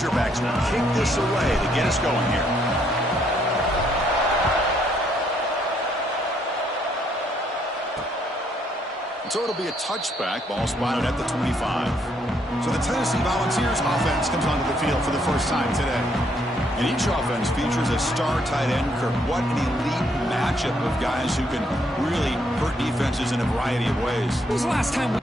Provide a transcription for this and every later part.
Razorbacks will kick this away to get us going here. So it'll be a touchback. Ball spotted at the 25. So the Tennessee Volunteers offense comes onto the field for the first time today. And each offense features a star tight end. Kirk, what an elite matchup of guys who can really hurt defenses in a variety of ways. When was the last time...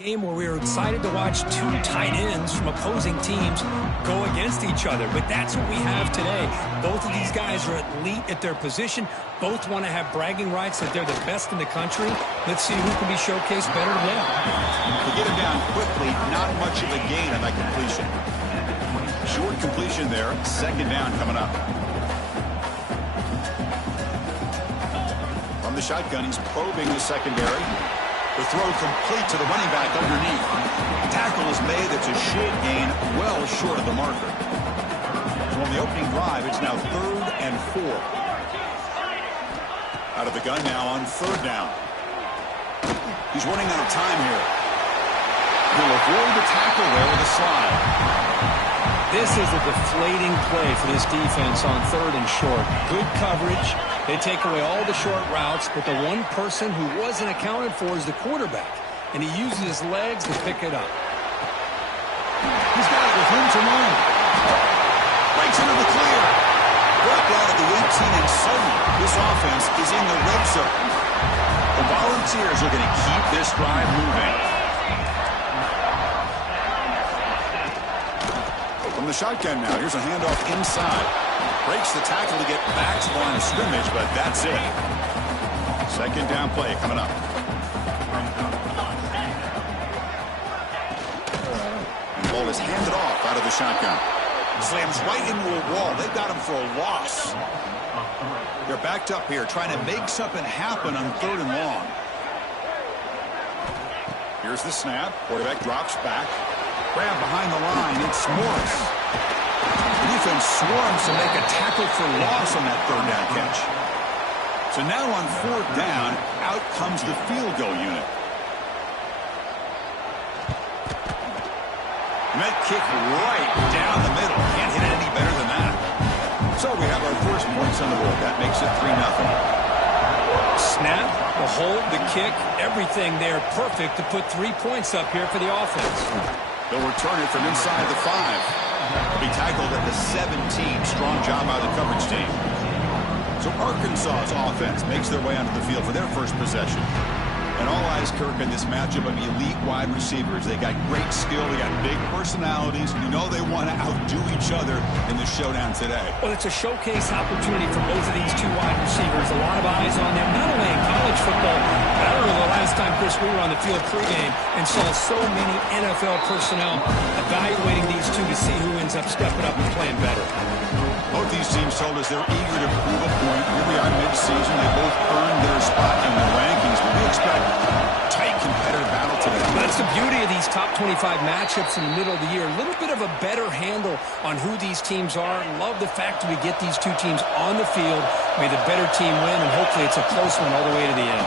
Game where we were excited to watch two tight ends from opposing teams go against each other. But that's what we have today. Both of these guys are elite at their position. Both want to have bragging rights that they're the best in the country. Let's see who can be showcased better than them. To get him down quickly, not much of a gain on that completion. Short completion there. Second down coming up. From the shotgun, he's probing the secondary. The throw complete to the running back underneath. Tackle is made. It's a short gain, well short of the marker. So on the opening drive, it's now 3rd and 4. Out of the gun now on 3rd down. He's running out of time here. He'll avoid the tackle there with a slide. This is a deflating play for this defense on 3rd and short. Good coverage. They take away all the short routes, but the one person who wasn't accounted for is the quarterback, and he uses his legs to pick it up. He's got it with room to run. Breaks into the clear. Brought down at the and suddenly this offense is in the red zone. The Volunteers are going to keep this drive moving. From the shotgun now, here's a handoff inside. Breaks the tackle to get back to the line of scrimmage, but that's it. Second down play coming up. And the ball is handed off out of the shotgun. Slams right into a wall. They've got him for a loss. They're backed up here trying to make something happen on 3rd and long. Here's the snap. Quarterback drops back. Grab behind the line. It's Morris. The defense swarms to make a tackle for loss on that 3rd down catch. So now on 4th down, out comes the field goal unit. And that kick right down the middle. Can't hit it any better than that. So we have our first points on the board. That makes it 3-0. Snap, the hold, the kick, everything there perfect to put 3 points up here for the offense. They'll return it from inside the 5. They'll be tackled at the 17. Strong job by the coverage team. So Arkansas's offense makes their way onto the field for their first possession. And all eyes, Kirk, in this matchup of elite wide receivers. They got great skill. They got big personalities. You know they want to outdo each other in the showdown today. Well, it's a showcase opportunity for both of these 2 wide receivers. A lot of eyes on them, not only in college football, but I remember the last time, Chris, we were on the field pregame and saw so many NFL personnel evaluating these 2 to see who ends up stepping up and playing better. Both these teams told us they're eager to prove a point. Here we are mid-season. They both earned their spot in the rankings, but we expect tight competitive battle today. That's the beauty of these top 25 matchups in the middle of the year. A little bit of a better handle on who these teams are. Love the fact that we get these 2 teams on the field. May the better team win, and hopefully it's a close one all the way to the end.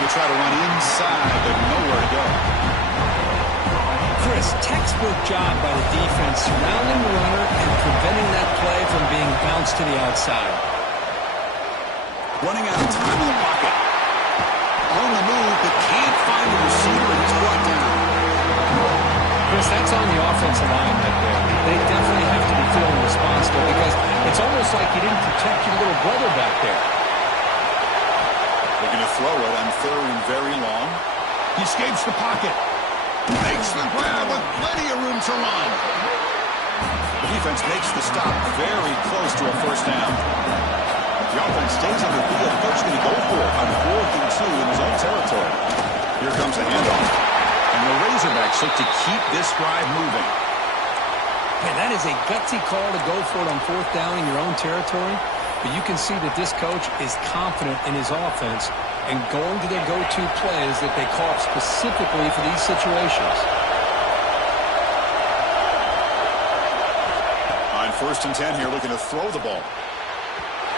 They try to run inside, but nowhere to go. Chris, textbook job by the defense surrounding the runner and preventing that play from being bounced to the outside. Running out of time in the pocket. On the move, but can't find the receiver, and he's brought down. Chris, that's on the offensive line right there. They definitely have to be feeling responsible because it's almost like you didn't protect your little brother back there. They're going to throw it on 3rd and very long. He escapes the pocket. Makes the grab with plenty of room to run. The defense makes the stop very close to a 1st down. The offense stays on the field. The coach is going to go for it on 4th and 2 in his own territory. Here comes the handoff. And the Razorbacks look to keep this drive moving. Man, that is a gutsy call to go for it on 4th down in your own territory. But you can see that this coach is confident in his offense and going to their go-to plays that they call up specifically for these situations. On 1st and 10 here, looking to throw the ball.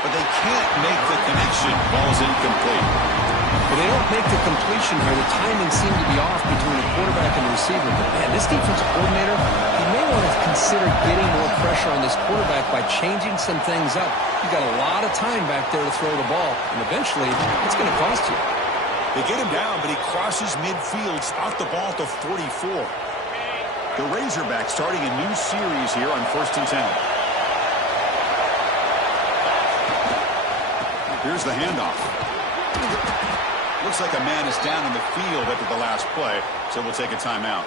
But they can't make the connection. Ball's incomplete. Well, they don't make the completion here. The timing seemed to be off between the quarterback and the receiver. But, man, this defensive coordinator, he may want to consider getting more pressure on this quarterback by changing some things up. You've got a lot of time back there to throw the ball, and eventually it's going to cost you. They get him down, but he crosses midfield, spot the ball to 44. The Razorbacks starting a new series here on 1st and 10. Here's the handoff. Looks like a man is down in the field after the last play, so we'll take a timeout.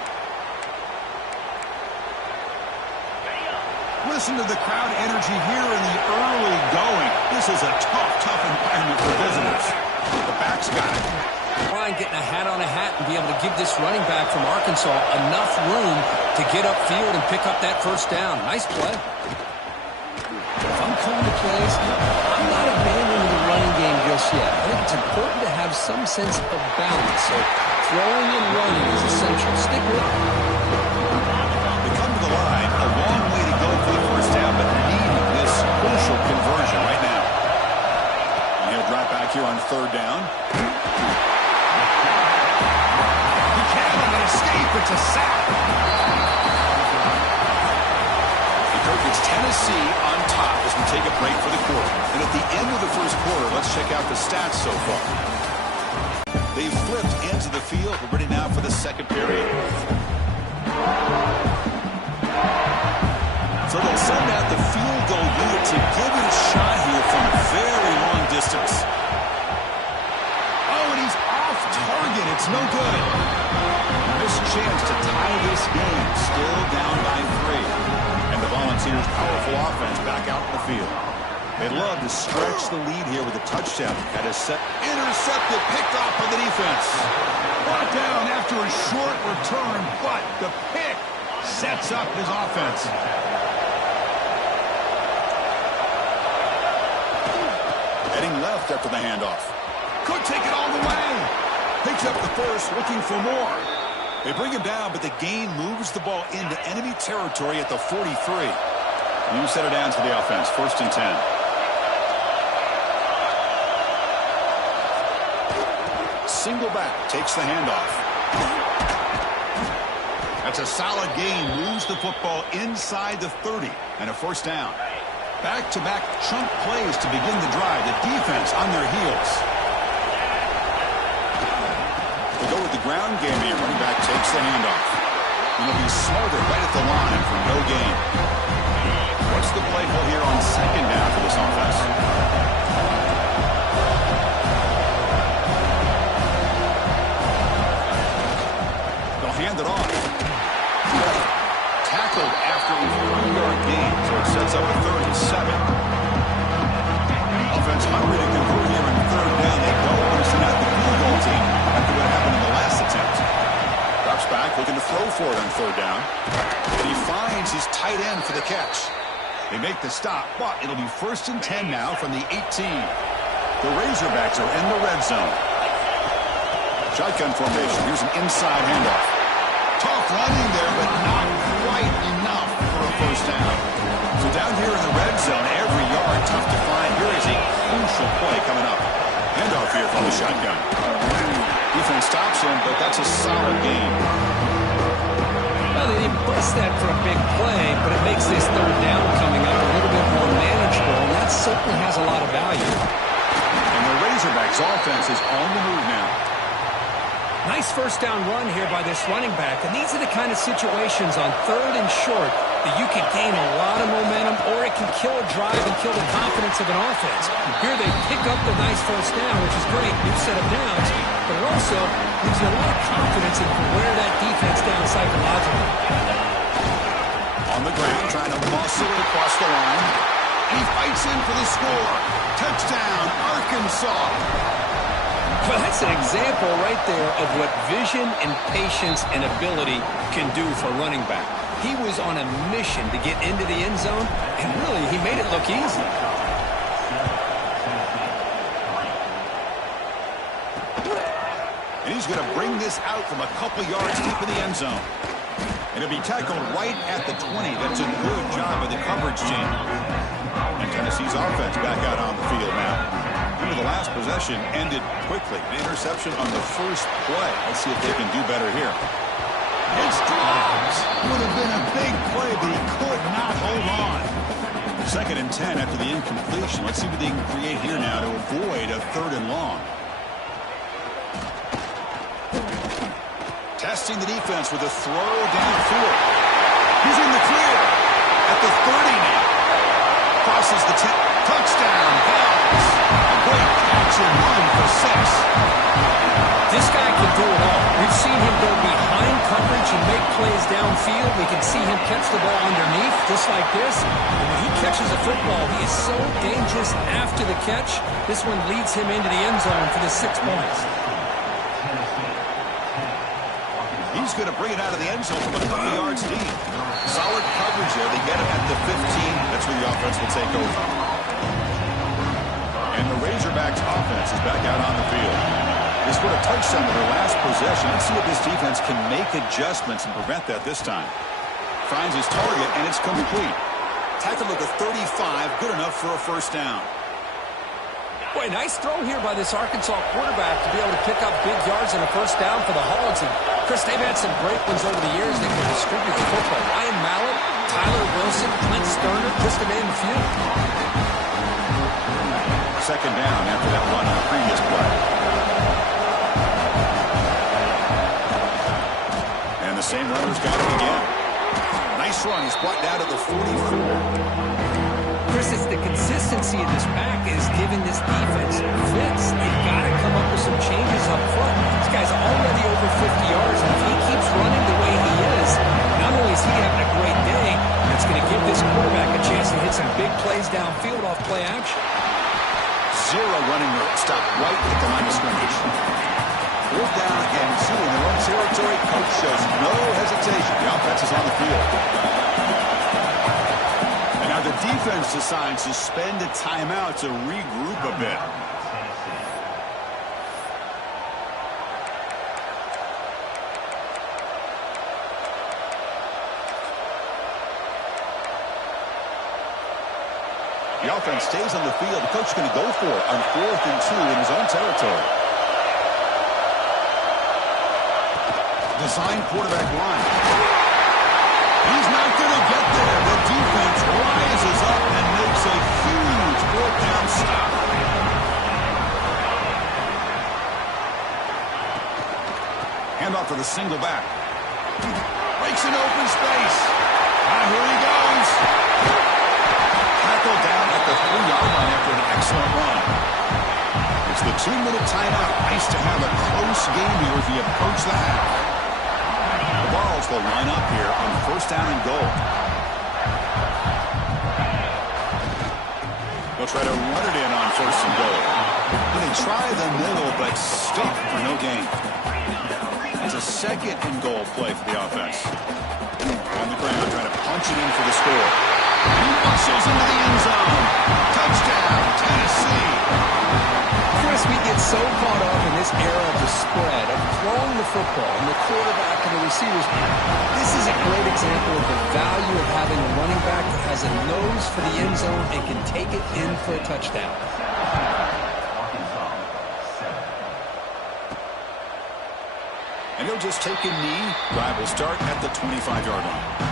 Listen to the crowd energy here in the early going. This is a tough environment for visitors. The back's got it. Trying getting a hat on a hat and be able to give this running back from Arkansas enough room to get upfield and pick up that 1st down. Nice play. If I'm calling the plays, I'm not abandoning the running game just yet. I think it's important to have some sense of balance. So throwing and running is essential. Stick with it. They come to the line. A long way to go for the 1st down, but needing this crucial conversion right now. And he'll drop back here on 3rd down. He can't even escape. It's a sack. It's Tennessee on top as we take a break for the quarter. And at the end of the 1st quarter, let's check out the stats so far. They've flipped ends of the field. We're ready now for the 2nd period. So they'll send out the field goal unit to give it a shot distance. Oh, and he's off target. It's no good. Missed chance to tie this game. Still down by 3. And the Volunteers' powerful offense back out in the field. They'd love to stretch the lead here with a touchdown. Had a set intercepted, picked off by the defense. Brought down after a short return, but the pick sets up his offense. Heading left after the handoff. Could take it all the way. Picks up the first, looking for more. They bring him down, but the gain moves the ball into enemy territory at the 43. New set of downs for the offense. 1st and 10. Single back, takes the handoff. That's a solid gain, moves the football inside the 30, and a 1st down. Back-to-back chunk plays to begin the drive. The defense on their heels. They go with the ground game here. Running back takes the handoff. And he'll be smothered right at the line for no gain. What's the play call here on 2nd down for this offense? Hand it off. Tackled after a 3-yard gain, so it sets up a 3rd and 7. Offense hungry to convert here on 3rd down. They go and send out the field goal team after what happened in the last attempt. Drops back, looking to throw for it on 3rd down. And he finds his tight end for the catch. They make the stop, but it'll be 1st and 10 now from the 18. The Razorbacks are in the red zone. Shotgun formation. Here's an inside handoff. Tough running there, but not quite enough for a 1st down. So down here in the red zone, every yard tough to find. Here is a crucial play coming up. Handoff here from the shotgun. Defense stops him, but that's a solid gain. Well, they didn't bust that for a big play, but it makes this 3rd down coming up a little bit more manageable, and that certainly has a lot of value. And the Razorbacks offense is on the move now. Nice 1st down run here by this running back. And these are the kind of situations on 3rd and short that you can gain a lot of momentum, or it can kill a drive and kill the confidence of an offense. Here they pick up the nice 1st down, which is great, new set of downs, but it also gives you a lot of confidence in wear that defense down psychologically. On the ground, trying to muscle it across the line. He fights in for the score. Touchdown, Arkansas. Well, that's an example right there of what vision and patience and ability can do for a running back. He was on a mission to get into the end zone, and really, he made it look easy. And he's going to bring this out from a couple yards deep in the end zone. And it'll be tackled right at the 20. That's a good job of the coverage team. And Tennessee's offense back out on the field now. Into the last possession ended quickly. An interception on the first play. Let's see if they can do better here. It's dropped. Would have been a big play, but he could not hold on. 2nd and 10 after the incompletion. Let's see what they can create here now to avoid a 3rd and long. Testing the defense with a throw downfield. He's in the clear at the 30 now. Crosses the 10. Touchdown, Bells. A great catch and run for 6. This guy can do it all. We've seen him go behind coverage and make plays downfield. We can see him catch the ball underneath, just like this. And when he catches a football, he is so dangerous after the catch. This one leads him into the end zone for the 6 points. He's going to bring it out of the end zone from a couple yards deep. Solid coverage there. They get him at the 15. That's where the offense will take over. And the Razorbacks offense is back out on the field. They scored a touchdown in their last possession. Let's see if this defense can make adjustments and prevent that this time. Finds his target, and it's complete. Tackled at the 35, good enough for a 1st down. Boy, nice throw here by this Arkansas quarterback to be able to pick up big yards and a 1st down for the Hogs. And Chris, they've had some great ones over the years that can distribute the football. Ryan Mallett, Tyler Wilson, Clint Sterner, just to name a few. 2nd down after that run on the previous play. And the same runner's got it again. Nice run. He's brought down to the 44. Chris, it's the consistency of this back is giving this defense fits. They've got to come up with some changes up front. This guy's already over 50 yards, and if he keeps running the way he is, not only is he having a great day, it's going to give this quarterback a chance to hit some big plays downfield off play action. Zero running room. Stop right at the line of scrimmage. Fourth down and 2 in their own territory. Coach shows no hesitation. The offense is on the field. And now the defense decides to spend a timeout to regroup a bit. The offense stays on the field. The coach is going to go for it on 4th and 2 in his own territory. Design quarterback line. He's not going to get there. The defense rises up and makes a huge 4th down stop. Hand off to the single back. Breaks an open space. Here he goes. Tackled down at the 3-yard line after an excellent run. It's the 2-minute timeout. Nice to have a close game here as we approach the half. The Vols will line up here on 1st down and goal. They'll try to run it in on 1st and goal. They try the middle, but stop for no gain. It's a 2nd and goal play for the offense. On the ground, trying to punch it in for the score. He muscles into the end zone. Touchdown, Tennessee. Chris, we get so caught up in this era of the spread, of throwing the football, and the quarterback and the receivers. This is a great example of the value of having a running back that has a nose for the end zone and can take it in for a touchdown. And he'll just take a knee. Drive will start at the 25-yard line.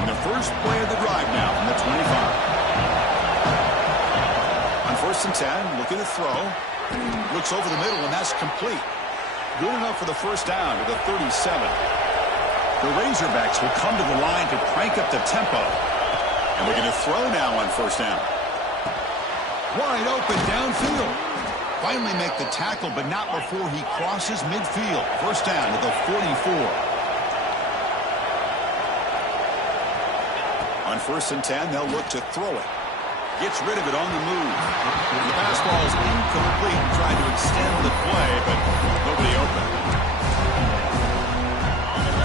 And the first play of the drive now from the 25. On 1st and 10, looking to throw. Looks over the middle, and that's complete. Good enough for the 1st down to the 37. The Razorbacks will come to the line to crank up the tempo. And we're going to throw now on 1st down. Wide open downfield. Finally make the tackle, but not before he crosses midfield. 1st down to the 44. On 1st and 10, they'll look to throw it. Gets rid of it on the move. The pass ball is incomplete. Trying to extend the play, but nobody open.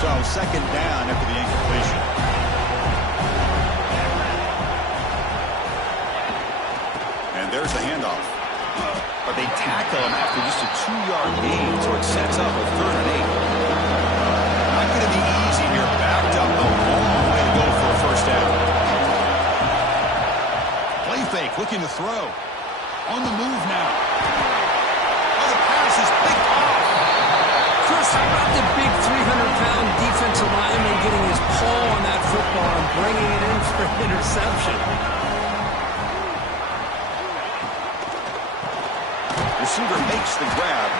So 2nd down after the incompletion. And there's the handoff. But they tackle him after just a 2-yard gain, so it sets up a 3rd and 8. Not going to be easy here. Backed up a long way to go for a 1st down. Play fake, looking to throw. On the move now. Oh, the pass is picked off. Chris, how about the big 300-pound defensive lineman getting his paw on that football and bringing it in for an interception? Receiver makes the grab.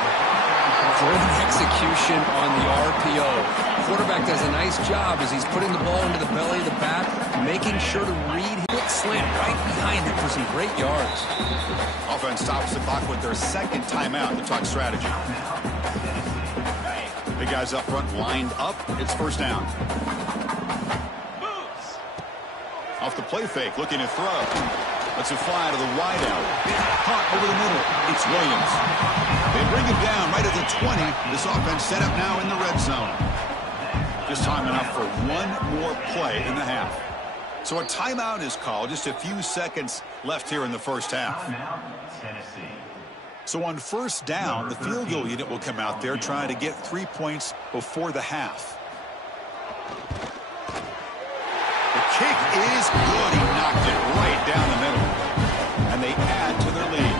Great execution on the RPO. Quarterback does a nice job as he's putting the ball into the belly of the back, making sure to read his slant right behind it for some great yards. Offense stops the clock with their 2nd timeout, the tuck strategy. Big guys up front lined up. It's 1st down. Off the play fake, looking to throw. Lets it fly to the wide out. Caught over the middle. It's Williams. They bring him down right at the 20. This offense set up now in the red zone. Just time enough for one more play in the half. So a timeout is called. Just a few seconds left here in the 1st half. So on 1st down, the field goal unit will come out there trying to get 3 points before the half. The kick is good. He knocked it right down the middle. And they add to their lead.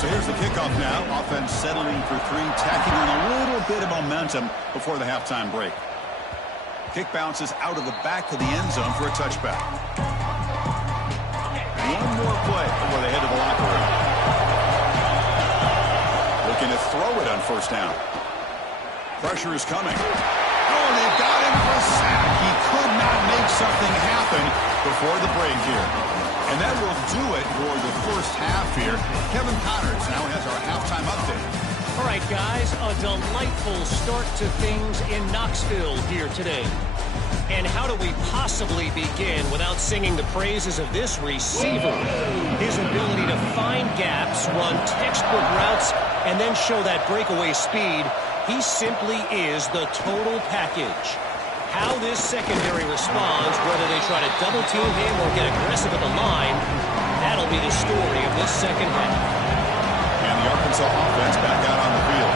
So here's the kickoff now. Offense settling for 3, tacking on a little bit of momentum before the halftime break. Kick bounces out of the back of the end zone for a touchback. One more play before they head to the locker room. Looking to throw it on 1st down. Pressure is coming. Oh, they've got him for a sack. He could not make something happen before the break here. And that will do it for the first half here. Kevin Connors now has our halftime update. All right, guys, a delightful start to things in Knoxville here today. And how do we possibly begin without singing the praises of this receiver? His ability to find gaps, run textbook routes, and then show that breakaway speed. He simply is the total package. How this secondary responds, whether they try to double-team him or get aggressive at the line, that'll be the story of this second half. And the Arkansas offense back out on the field.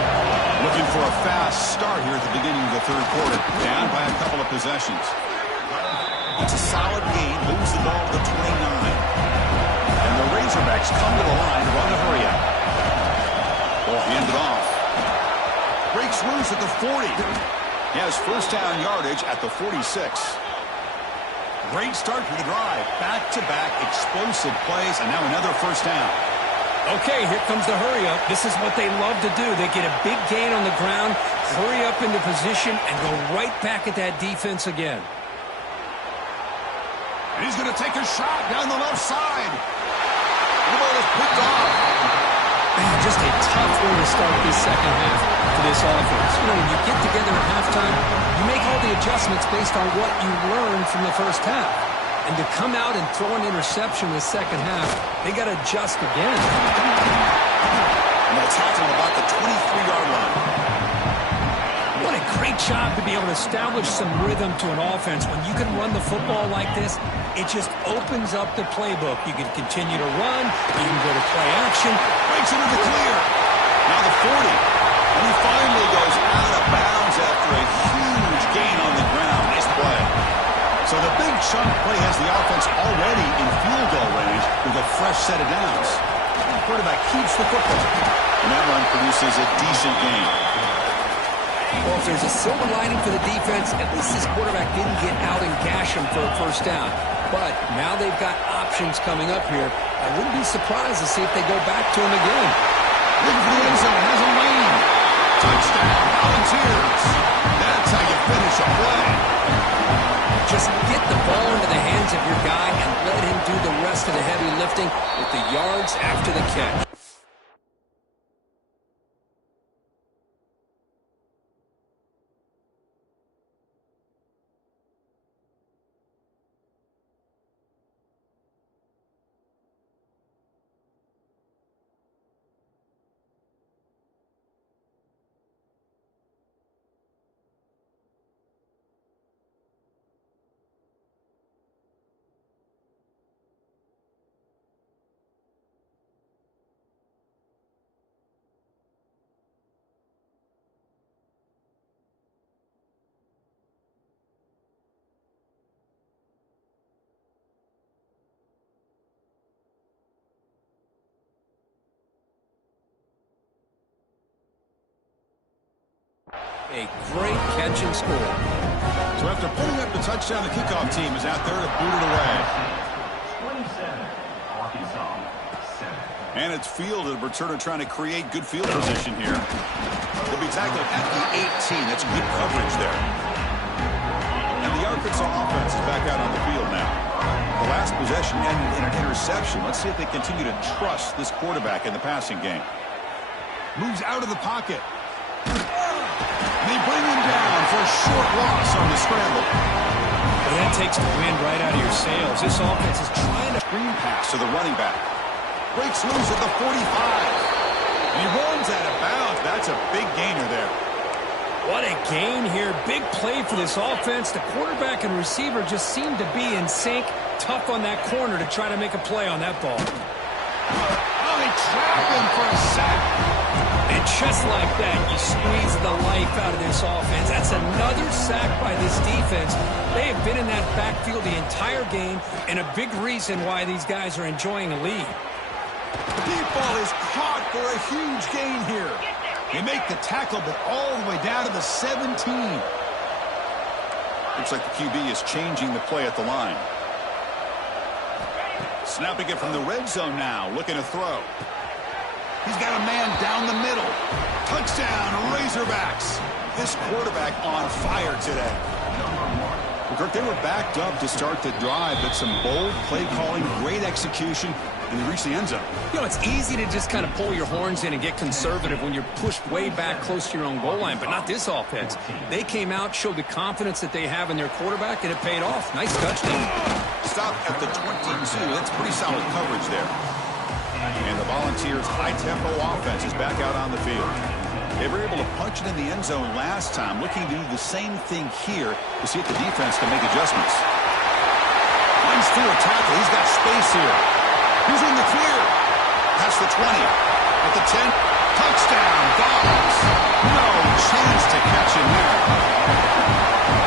Looking for a fast start here at the beginning of the third quarter. Down by a couple of possessions. It's a solid gain. Moves the ball to the 29. And the Razorbacks come to the line to run the hurry up. Ball handed off. Breaks loose at the 40. He has first down yardage at the 46. Great start to the drive. Back-to-back explosive plays, and now another first down. Okay, here comes the hurry up. This is what they love to do. They get a big gain on the ground, hurry up into position, and go right back at that defense again. And he's going to take a shot down the left side. The ball is picked off. Man, just a tough way to start this second half for this offense. You know, when you get together at halftime, you make all the adjustments based on what you learned from the first half. And to come out and throw an interception in the second half, they got to adjust again. And they'll tackle about the 23-yard line. What a great job to be able to establish some rhythm to an offense. When you can run the football like this, it just opens up the playbook. You can continue to run, you can go to play action. Breaks into the clear. Now the 40. And he finally goes out of bounds after a huge gain on the ground. Nice play. So the big chunk play has the offense already in field goal range with a fresh set of downs. The quarterback keeps the football. And that run produces a decent gain. Well, if there's a silver lining for the defense, at least this quarterback didn't get out and gash him for a first down. But now they've got options coming up here. I wouldn't be surprised to see if they go back to him again. Looking for the end zone, has a lane. Touchdown, Volunteers. That's how you finish a play. Just get the ball into the hands of your guy and let him do the rest of the heavy lifting with the yards after the catch. A great catch and score. So after putting up the touchdown, the kickoff team is out there to boot it away. 27, Arkansas, 7. And it's fielded. Returner trying to create good field position here. They'll be tackled at the 18. That's good coverage there. And the Arkansas offense is back out on the field now. The last possession ended in an interception. Let's see if they continue to trust this quarterback in the passing game. Moves out of the pocket. They bring him down for a short loss on the scramble. Well, that takes the wind right out of your sails. This offense is trying to... Screen pass to the running back. Breaks loose at the 45. And he runs out of bounds. That's a big gainer there. What a gain here. Big play for this offense. The quarterback and receiver just seem to be in sync. Tough on that corner to try to make a play on that ball. Oh, they trap him for a sack. And just like that, you squeeze the life out of this offense. That's another sack by this defense. They have been in that backfield the entire game, and a big reason why these guys are enjoying a lead. Deep ball is caught for a huge gain here. They make the tackle, but all the way down to the 17. Looks like the QB is changing the play at the line. Snapping it from the red zone now, looking to throw. He's got a man down the middle. Touchdown, Razorbacks. this quarterback on fire today. Kirk, they were backed up to start the drive, but some bold play calling, great execution, and they reached the end zone. You know, it's easy to just kind of pull your horns in and get conservative when you're pushed way back close to your own goal line, but not this offense. They came out, showed the confidence that they have in their quarterback, and it paid off. Nice touchdown. Stop at the 22. That's pretty solid coverage there. And the Volunteers' high-tempo offense is back out on the field. They were able to punch it in the end zone last time, looking to do the same thing here to see if the defense can make adjustments. Runs through a tackle. He's got space here. He's in the clear. Past the 20. At the 10. Touchdown, Dogs. No chance to catch him there.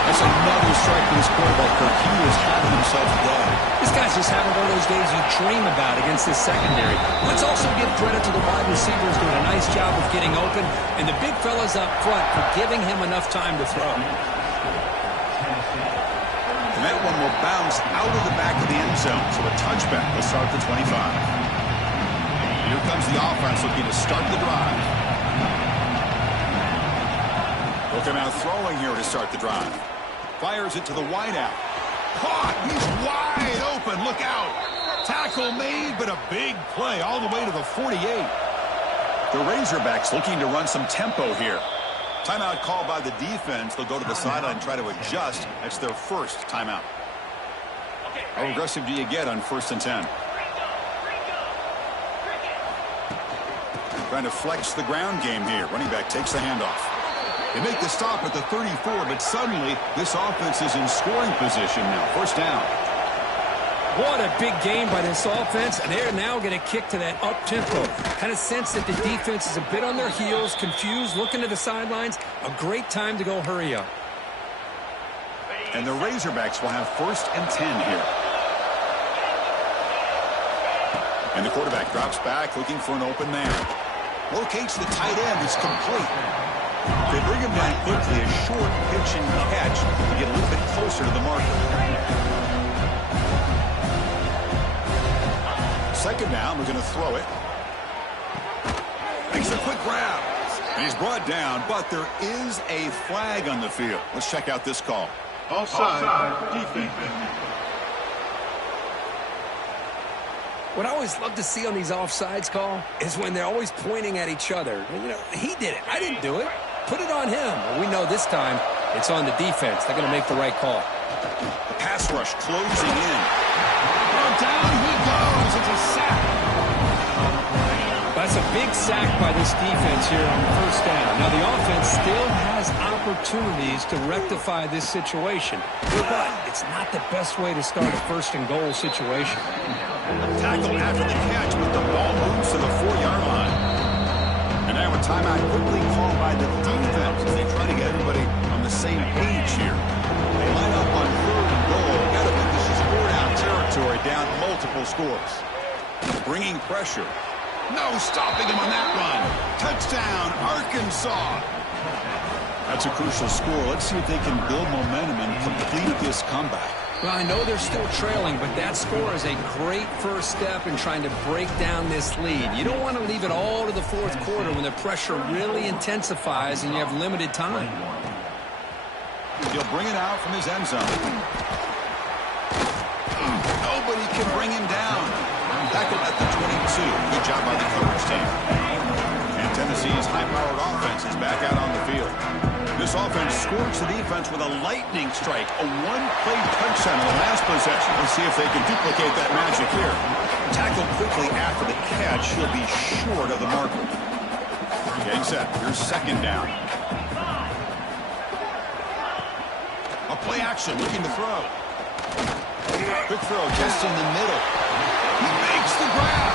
That's another strike for this quarterback, Kirk. He is having himself a day. This guy's just having one of those days you dream about against this secondary. Let's also give credit to the wide receivers doing a nice job of getting open, and the big fellas up front for giving him enough time to throw. And that one will bounce out of the back of the end zone, so a touchback will start the 25. Here comes the offense looking to start the drive. Looking out throwing here to start the drive. Fires it to the wideout. Caught! He's wide open. Look out! Tackle made, but a big play all the way to the 48. The Razorbacks looking to run some tempo here. Timeout called by the defense. They'll go to the sideline and try to adjust. That's their first timeout. How aggressive do you get on 1st and 10? Trying to flex the ground game here. Running back takes the handoff. They make the stop at the 34, but suddenly this offense is in scoring position now. 1st down. What a big game by this offense, and they're now going to kick to that up-tempo. Kind of sense that the defense is a bit on their heels, confused, looking to the sidelines. A great time to go hurry up. And the Razorbacks will have 1st and 10 here. And the quarterback drops back, looking for an open man. Locates the tight end. It's complete. They bring him down quickly, a short pitch and catch to get a little bit closer to the marker. 2nd down, we're going to throw it. Makes a quick grab. And he's brought down, but there is a flag on the field. Let's check out this call. Offside, defense. What I always love to see on these offsides call is when they're always pointing at each other. You know, he did it. I didn't do it. Put it on him. Well, we know this time it's on the defense. They're going to make the right call. The pass rush closing in. Oh, down he goes. It's a sack. That's a big sack by this defense here on 1st down. Now, the offense still has opportunities to rectify this situation, but it's not the best way to start a 1st and goal situation. Tackle after the catch, but the ball moves to the 4-yard line. And now a timeout quickly called by the defense as they try to get everybody on the same page here. They line up on 3rd and goal. Got to think this is 4-down territory, down multiple scores. Bringing pressure. No stopping him on that run. Touchdown, Arkansas. That's a crucial score. Let's see if they can build momentum and complete this comeback. Well, I know they're still trailing, but that score is a great first step in trying to break down this lead. You don't want to leave it all to the 4th quarter when the pressure really intensifies and you have limited time. He'll bring it out from his end zone. Nobody can bring him down. Tackled at the 22. Good job by the coverage team. And Tennessee's high-powered offense is back out on the field. This offense scores the defense with a lightning strike, a one-play touchdown in the last possession. Let's see if they can duplicate that magic here. Tackled quickly after the catch. He'll be short of the marker. Getting set. Here's 2nd down. A play action, looking to throw. Quick throw, just in the middle. He makes the grab.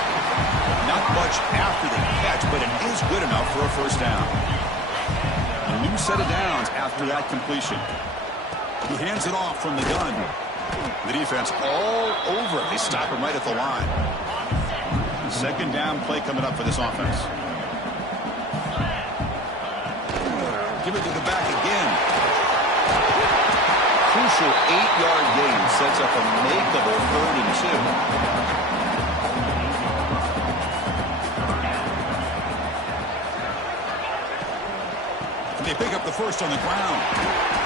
Not much after the catch, but it is good enough for a 1st down. A new set of downs after that completion. He hands it off from the gun. The defense all over it. They stop him right at the line. 2nd down play coming up for this offense. Give it to the back again. Crucial 8-yard gain sets up a makeable 3rd and 2. They pick up the first on the ground.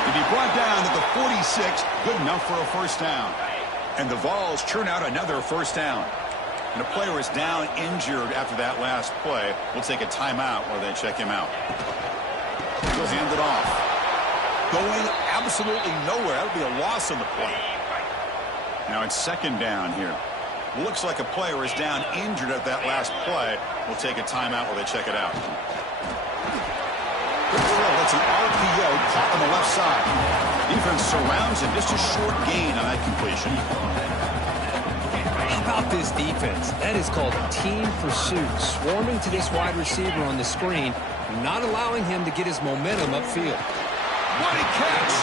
To be brought down at the 46, good enough for a first down. And the Vols churn out another first down. And a player is down injured after that last play. We'll take a timeout while they check him out. He'll hand it off. Going absolutely nowhere. That would be a loss on the play. Now it's second down here. Looks like a player is down injured at that last play. We'll take a timeout while they check it out. Good throw. That's an RPO caught on the left side. Defense surrounds him. Just a short gain on that completion. How about this defense? That is called a team pursuit. Swarming to this wide receiver on the screen, not allowing him to get his momentum upfield. What a catch!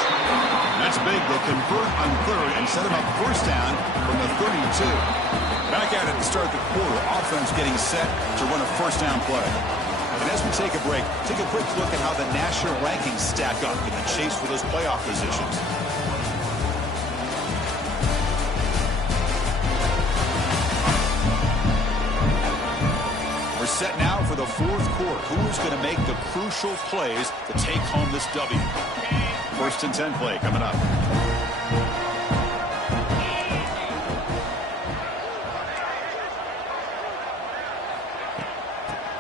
That's big. They convert on third and set him up first down from the 32. Back at it to start the quarter. Offense getting set to run a first down play. And as we take a break, take a quick look at how the national rankings stack up in the chase for those playoff positions. We're set now for the fourth quarter. Who's going to make the crucial plays to take home this W? First and 10 play coming up.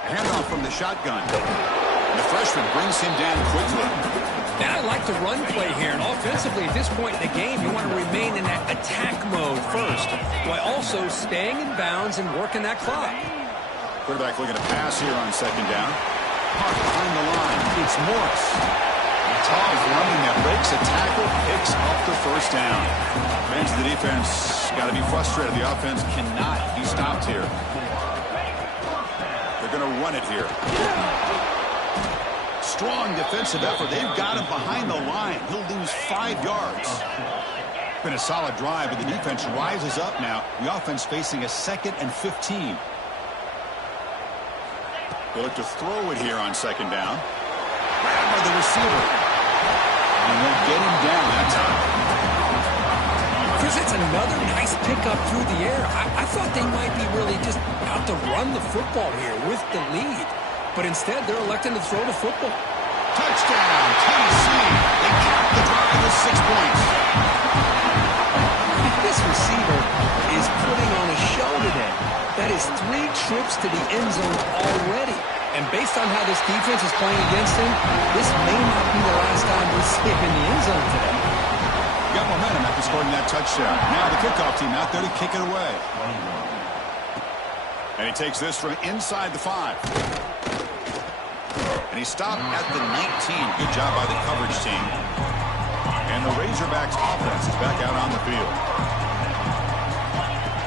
Handoff from the shotgun. The freshman brings him down quickly. And I like the run play here. And offensively, at this point in the game, you want to remain in that attack mode first, while also staying in bounds and working that clock. Quarterback looking to pass here on second down. Park behind the line. It's Morris. Tough running that breaks a tackle, picks up the first down. Fans of the defense got to be frustrated. The offense cannot be stopped here. They're going to run it here. Strong defensive effort. They've got him behind the line. He'll lose 5 yards. Been a solid drive, but the defense rises up now. The offense facing a 2nd and 15. They look to throw it here on second down. Grabbed by the receiver. And they'll get him down that time. Chris, it's another nice pickup through the air. I thought they might be really just out to run the football here with the lead. But instead, they're electing to throw the football. Touchdown, Tennessee. They cap the drive with 6 points. This receiver is putting on a show today. That is 3 trips to the end zone already. And based on how this defense is playing against him, this may not be the last time we see him in the end zone today. Got momentum after scoring that touchdown. Now the kickoff team out there to kick it away. And he takes this from inside the 5. And he stopped at the 19. Good job by the coverage team. And the Razorbacks offense is back out on the field.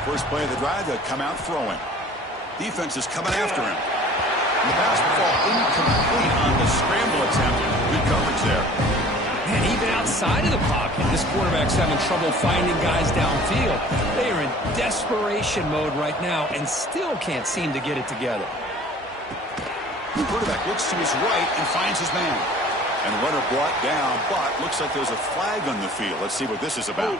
First play of the drive, they'll come out throwing. Defense is coming after him. And the pass will fall incomplete on the scramble attempt. Good coverage there. Man, even outside of the pocket, this quarterback's having trouble finding guys downfield. They are in desperation mode right now and still can't seem to get it together. The quarterback looks to his right and finds his man. And the runner brought down, but looks like there's a flag on the field. Let's see what this is about.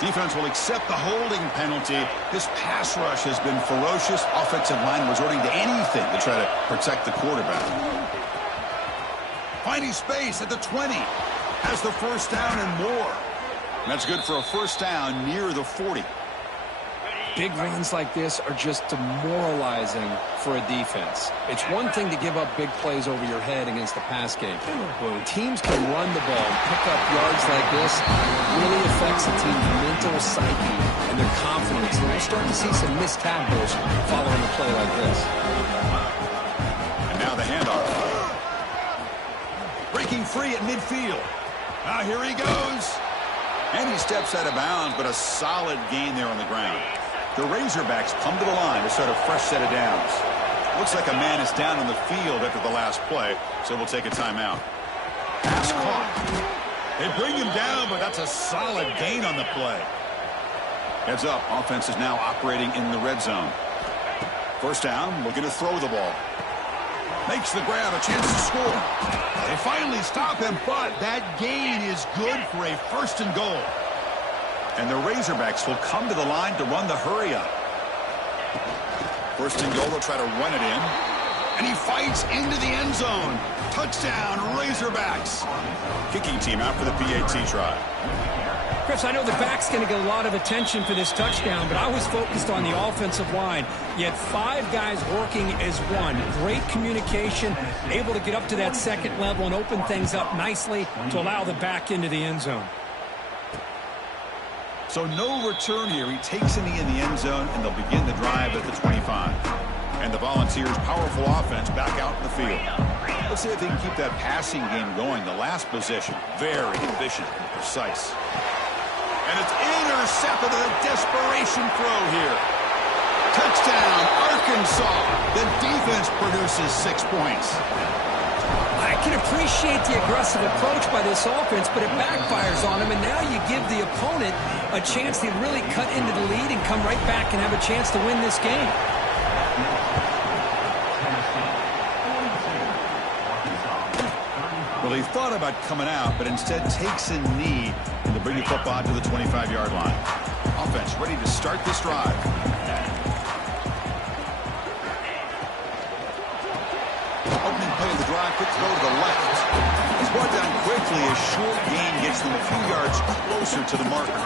Defense will accept the holding penalty. This pass rush has been ferocious. Offensive line resorting to anything to try to protect the quarterback. Finding space at the 20. Has the first down and more. And that's good for a first down near the 40. Big runs like this are just demoralizing for a defense. It's one thing to give up big plays over your head against the pass game. When teams can run the ball and pick up yards like this, it really affects the team's mental psyche and their confidence. And we're starting to see some missed tackles following a play like this. And now the handoff. Breaking free at midfield. Now here he goes. And he steps out of bounds, but a solid gain there on the ground. The Razorbacks come to the line to start a fresh set of downs. Looks like a man is down on the field after the last play, so we'll take a timeout. Pass caught. They bring him down, but that's a solid gain on the play. Heads up, offense is now operating in the red zone. First down, looking to throw the ball. Makes the grab, a chance to score. They finally stop him, but that gain is good for a first and goal. And the Razorbacks will come to the line to run the hurry up. First and goal, they'll try to run it in. And he fights into the end zone. Touchdown, Razorbacks. Kicking team out for the PAT try. Chris, I know the back's going to get a lot of attention for this touchdown, but I was focused on the offensive line. You had 5 guys working as one. Great communication, able to get up to that second level and open things up nicely to allow the back into the end zone. So no return here. He takes a knee in the end zone, and they'll begin the drive at the 25. And the Volunteers' powerful offense back out in the field. Let's see if they can keep that passing game going. The last possession, very efficient and precise. And it's intercepted in a desperation throw here. Touchdown, Arkansas. The defense produces 6 points. I can appreciate the aggressive approach by this offense, but it backfires on them, and now you give the opponent a chance to really cut into the lead and come right back and have a chance to win this game. Well, he thought about coming out, but instead takes a knee to bring the football to the 25-yard line. Offense ready to start this drive. Opening play of the drive, quick throw to the left. He's brought down quickly. A short gain gets them a few yards closer to the marker.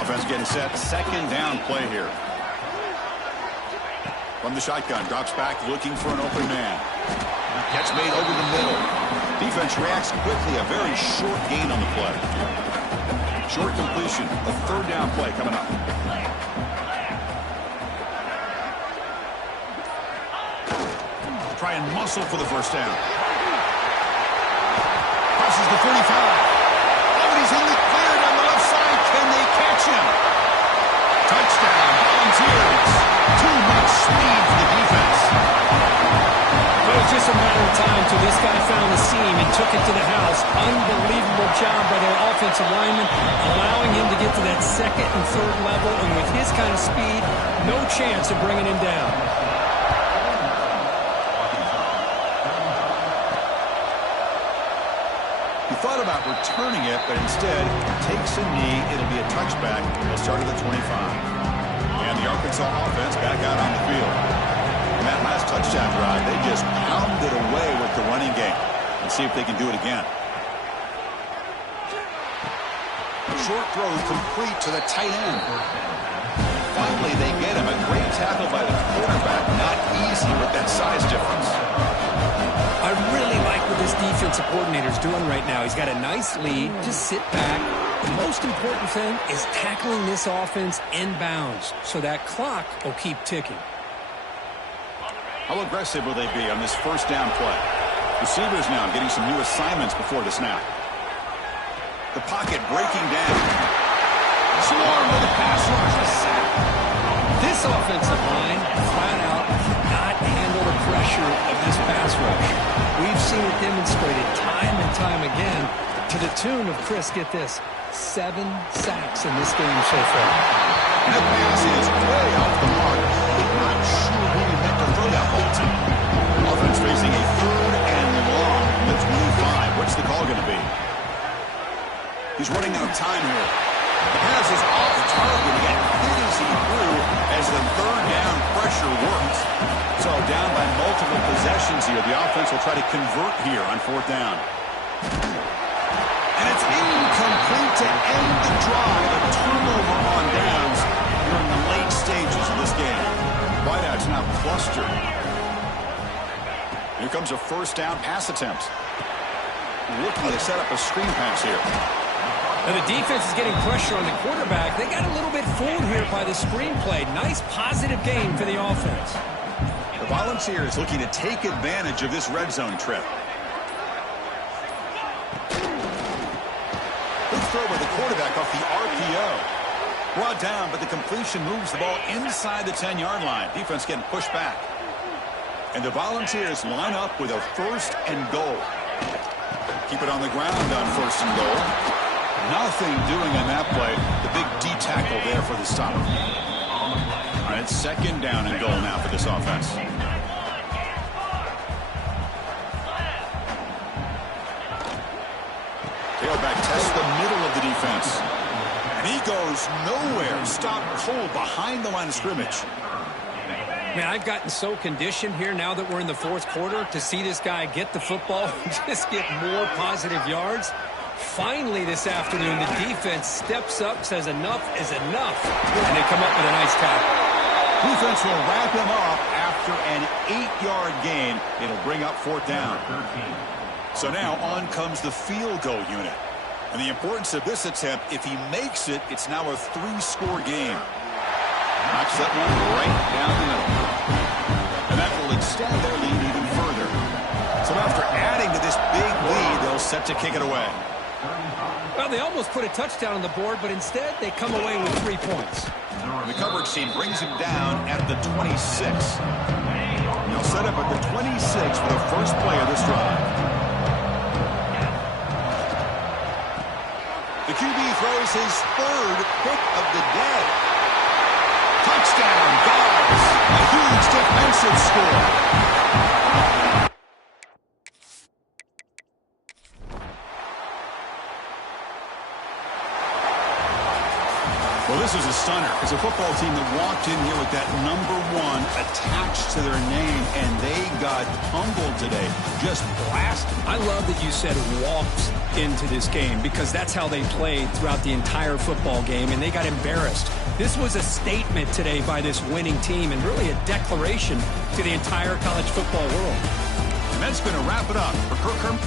Offense getting set. Second down play here. From the shotgun, drops back, looking for an open man. Catch made over the middle. Defense reacts quickly. A very short gain on the play. Short completion. A third down play coming up. Try and muscle for the first down. Passes the 35. Oh, and he's in the clear down the left side. Can they catch him? Touchdown, Volunteers. Too much speed for the defense. It was just a matter of time till this guy found the seam and took it to the house. Unbelievable job by their offensive lineman, allowing him to get to that second and third level, and with his kind of speed, no chance of bringing him down. He thought about returning it, but instead takes a knee. It'll be a touchback. He'll start at the 25. And the Arkansas offense back out on the field. And that last touchdown drive, they just pounded away with the running game. Let's see if they can do it again. Short throw complete to the tight end. Finally, they get him. A great tackle by the quarterback. Not easy with that size difference. I really like what this defensive coordinator is doing right now. He's got a nice lead. Just sit back. The most important thing is tackling this offense inbounds so that clock will keep ticking. How aggressive will they be on this first down play? Receivers now getting some new assignments before the snap. The pocket breaking down. Swarm with a pass rush. A sack. This offensive line, flat out, cannot handle the pressure of this pass rush. We've seen it demonstrated time and time again to the tune of, Chris, get this, 7 sacks in this game so far. That pass is way off the mark. Not sure who he meant to throw that ball to. Offense facing a third and long from the 25. What's the call going to be? He's running out of time here. The pass is off target. He got hit as he threw as the third down pressure works. So down by multiple possessions here. The offense will try to convert here on fourth down. And it's incomplete to end the drive. A turnover on downs during the late stages of this game. Wideouts now clustered. Here comes a first down pass attempt. Looking to set up a screen pass here. Now the defense is getting pressure on the quarterback. They got a little bit fooled here by the screenplay. Nice positive game for the offense. The Volunteers looking to take advantage of this red zone trip. Good throw by the quarterback off the RPO. Brought down, but the completion moves the ball inside the 10-yard line. Defense getting pushed back. And the Volunteers line up with a first and goal. Keep it on the ground on first and goal. Nothing doing on that play. The big D tackle there for the stop. All right, second down and goal now for this offense. Tailback tests the middle of the defense. And he goes nowhere. Stop cold behind the line of scrimmage. Man, I've gotten so conditioned here now that we're in the fourth quarter to see this guy get the football and just get more positive yards. Finally this afternoon, the defense steps up, says enough is enough, and they come up with a nice tackle. Defense will wrap him up after an 8-yard gain. It'll bring up fourth down. So now on comes the field goal unit. And the importance of this attempt, if he makes it, it's now a 3-score game. Knocks that one right down the middle. And that will extend their lead even further. So after adding to this big lead, they'll set to kick it away. Well, they almost put a touchdown on the board, but instead they come away with 3 points. The coverage team brings him down at the 26. They'll set up at the 26 for the first play of this drive. The QB throws his 3rd pick of the day. Touchdown, Dogs! A huge defensive score. Well, this is a stunner. It's a football team that walked in here with that #1 attached to their name, and they got humbled today. Just blasted. I love that you said walked into this game because that's how they played throughout the entire football game, and they got embarrassed. This was a statement today by this winning team and really a declaration to the entire college football world. And that's going to wrap it up for Kirk Herman.